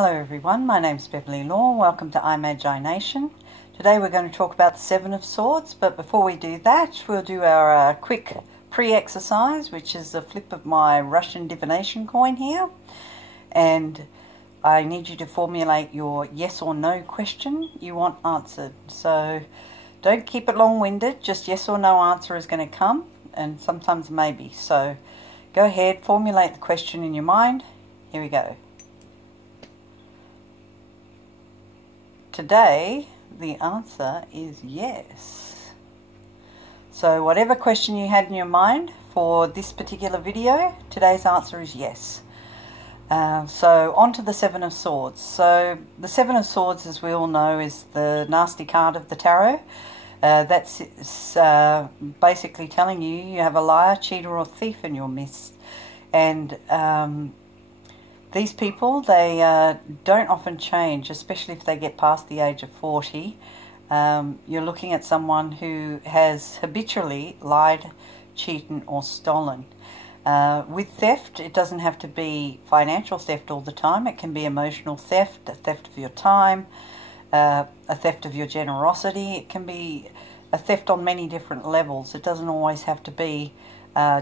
Hello everyone, my name's Beverly Law. Welcome to imagination. Today we're going to talk about the Seven of Swords, but before we do that, we'll do our quick pre-exercise, which is a flip of my Russian divination coin here. And I need you to formulate your yes or no question you want answered. So don't keep it long-winded, just yes or no answer is going to come, and sometimes maybe. So go ahead, formulate the question in your mind. Here we go. Today, the answer is yes. So whatever question you had in your mind for this particular video, today's answer is yes. So on to the Seven of Swords. So the Seven of Swords, as we all know, is the nasty card of the tarot. That's basically telling you have a liar, cheater or thief in your midst. And these people, they don't often change, especially if they get past the age of 40. You're looking at someone who has habitually lied, cheated or stolen. With theft, it doesn't have to be financial theft all the time. It can be emotional theft, a theft of your time, a theft of your generosity. It can be a theft on many different levels. It doesn't always have to be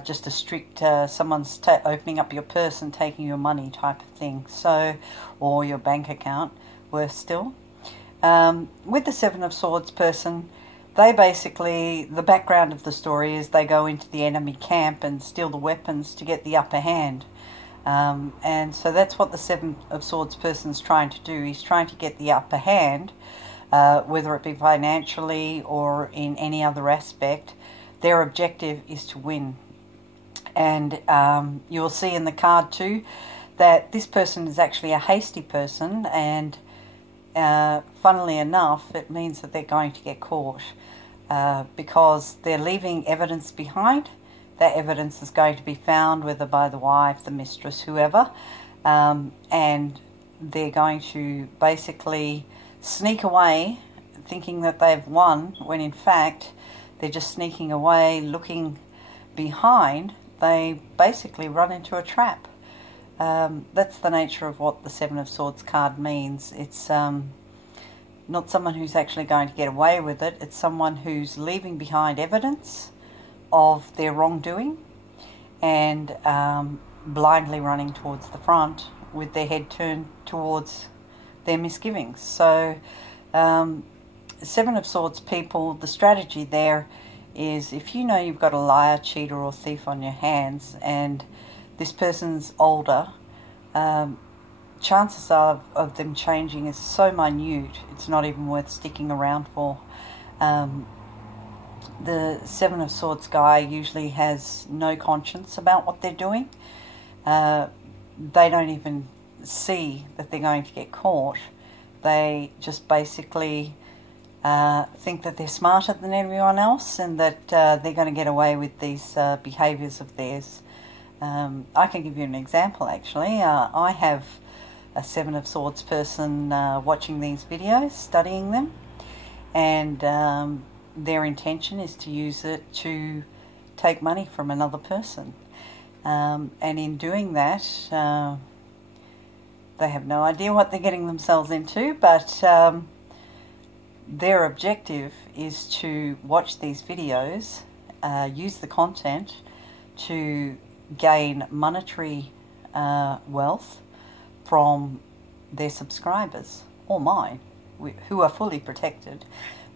just a strict someone's opening up your purse and taking your money type of thing. So, or your bank account, worse still. With the Seven of Swords person, they basically, the background of the story is they go into the enemy camp and steal the weapons to get the upper hand. And so that's what the Seven of Swords person's trying to do. He's trying to get the upper hand, whether it be financially or in any other aspect. Their objective is to win. And you'll see in the card too that this person is actually a hasty person, and funnily enough, it means that they're going to get caught because they're leaving evidence behind. That evidence is going to be found, whether by the wife, the mistress, whoever, and they're going to basically sneak away thinking that they've won, when in fact they're just sneaking away, looking behind. They basically run into a trap. That's the nature of what the Seven of Swords card means. It's not someone who's actually going to get away with it. It's someone who's leaving behind evidence of their wrongdoing and blindly running towards the front with their head turned towards their misgivings. So Seven of Swords people, the strategy there is, if you know you've got a liar, cheater or thief on your hands and this person's older, chances of them changing is so minute, it's not even worth sticking around for. The Seven of Swords guy usually has no conscience about what they're doing. They don't even see that they're going to get caught. They just basically think that they're smarter than everyone else and that they're going to get away with these behaviours of theirs. I can give you an example actually. I have a Seven of Swords person watching these videos, studying them, and their intention is to use it to take money from another person. And in doing that, they have no idea what they're getting themselves into, but their objective is to watch these videos, use the content to gain monetary wealth from their subscribers, or mine, who are fully protected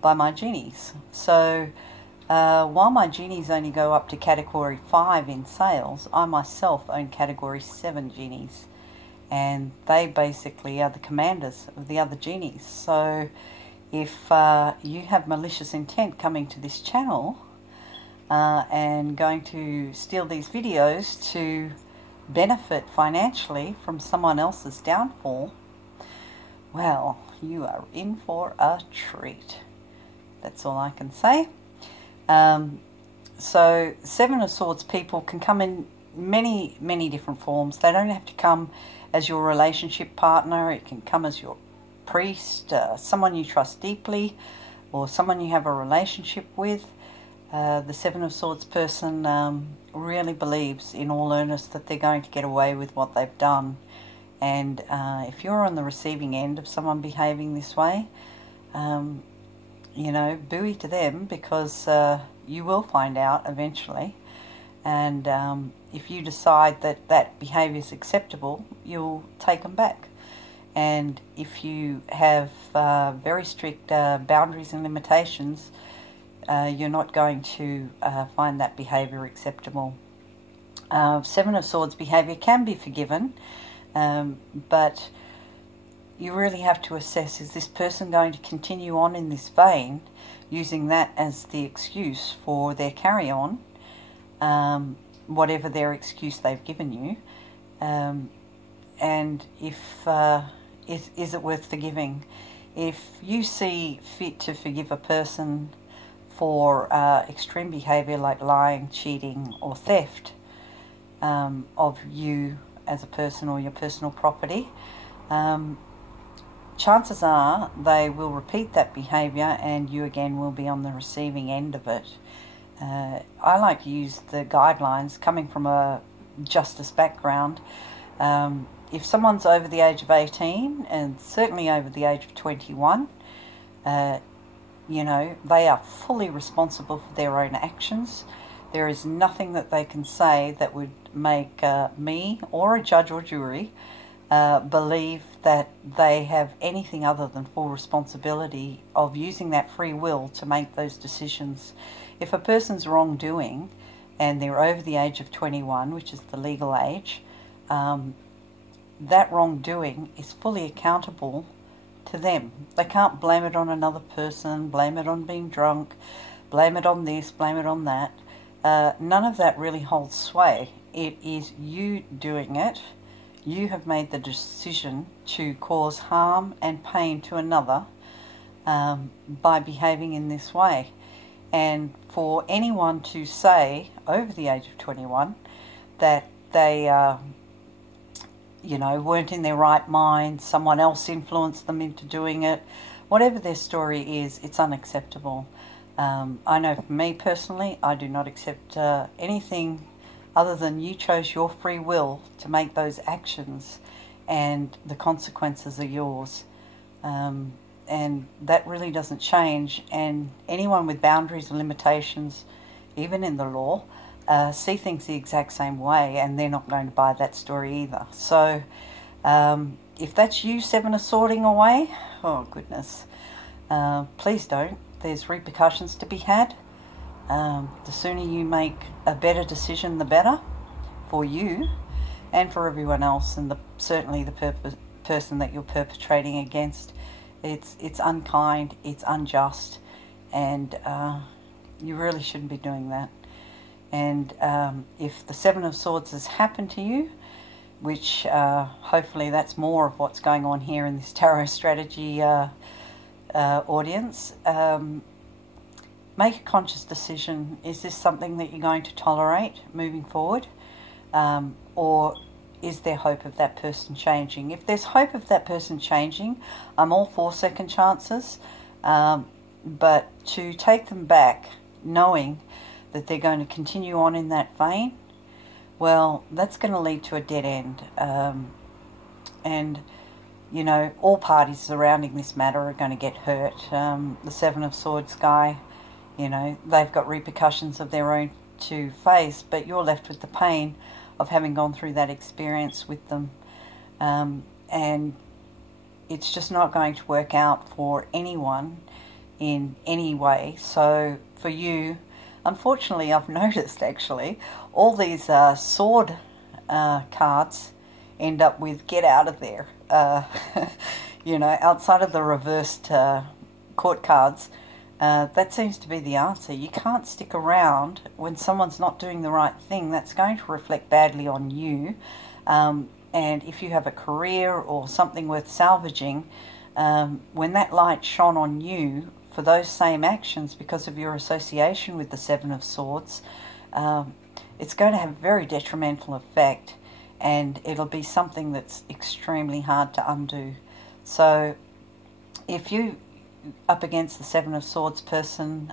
by my genies. So while my genies only go up to category 5 in sales, I myself own category 7 genies, and they basically are the commanders of the other genies. So if you have malicious intent coming to this channel and going to steal these videos to benefit financially from someone else's downfall, well, you are in for a treat. That's all I can say. So Seven of Swords people can come in many, many different forms. They don't have to come as your relationship partner. It can come as your priest, someone you trust deeply, or someone you have a relationship with. The Seven of Swords person really believes in all earnest that they're going to get away with what they've done, And if you're on the receiving end of someone behaving this way, you know, buoy to them, because you will find out eventually. And if you decide that that behaviour is acceptable, you'll take them back. And if you have very strict boundaries and limitations, you're not going to find that behaviour acceptable. Seven of Swords behaviour can be forgiven, but you really have to assess, is this person going to continue on in this vein, using that as the excuse for their carry-on, whatever their excuse they've given you, and if is it worth forgiving? If you see fit to forgive a person for extreme behaviour like lying, cheating or theft of you as a person or your personal property, chances are they will repeat that behaviour and you again will be on the receiving end of it. I like to use the guidelines coming from a justice background. If someone's over the age of 18 and certainly over the age of 21, you know, they are fully responsible for their own actions. There is nothing that they can say that would make me or a judge or jury believe that they have anything other than full responsibility of using that free will to make those decisions. If a person's wrongdoing and they're over the age of 21, which is the legal age, that wrongdoing is fully accountable to them. They can't blame it on another person, blame it on being drunk, blame it on this, blame it on that. None of that really holds sway. It is you doing it. You have made the decision to cause harm and pain to another by behaving in this way. And for anyone to say over the age of 21 that they you know, weren't in their right mind, someone else influenced them into doing it, whatever their story is, it's unacceptable. I know for me personally, I do not accept anything other than you chose your free will to make those actions and the consequences are yours. And that really doesn't change, and anyone with boundaries and limitations, even in the law, see things the exact same way, and they're not going to buy that story either. So if that's you, Seven of Swording away, oh goodness, please don't. There's repercussions to be had. The sooner you make a better decision, the better for you and for everyone else, and certainly the person that you're perpetrating against. It's unkind, it's unjust, and you really shouldn't be doing that. And if the Seven of Swords has happened to you, which hopefully that's more of what's going on here in this tarot strategy audience, make a conscious decision. Is this something that you're going to tolerate moving forward? Or is there hope of that person changing? If there's hope of that person changing, I'm all for second chances. But to take them back knowing that they're going to continue on in that vein, well, that's going to lead to a dead end. And, you know, all parties surrounding this matter are going to get hurt. The Seven of Swords guy, you know, they've got repercussions of their own to face, but you're left with the pain of having gone through that experience with them. And it's just not going to work out for anyone in any way. So for you, unfortunately, I've noticed actually all these sword cards end up with get out of there. You know, outside of the reversed court cards, that seems to be the answer. You can't stick around when someone's not doing the right thing. That's going to reflect badly on you. And if you have a career or something worth salvaging, when that light shone on you for those same actions because of your association with the Seven of Swords, it's going to have a very detrimental effect, and it'll be something that's extremely hard to undo. So if you up against the Seven of Swords person,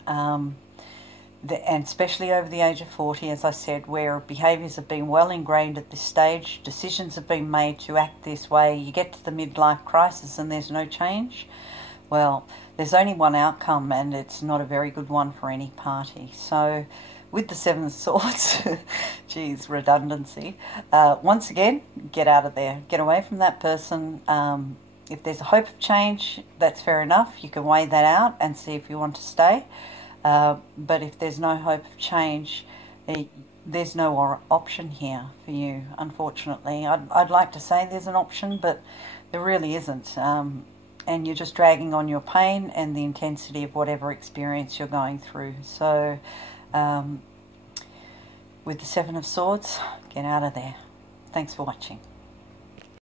and especially over the age of 40, as I said, where behaviours have been well ingrained at this stage, decisions have been made to act this way, you get to the midlife crisis and there's no change, well, there's only one outcome, and it's not a very good one for any party. So with the Seven of Swords, geez, redundancy, once again, get out of there, get away from that person. If there's a hope of change, that's fair enough, you can weigh that out and see if you want to stay. But if there's no hope of change, there's no option here for you, unfortunately. I'd like to say there's an option, but there really isn't. And you're just dragging on your pain and the intensity of whatever experience you're going through. So with the Seven of Swords, get out of there. Thanks for watching.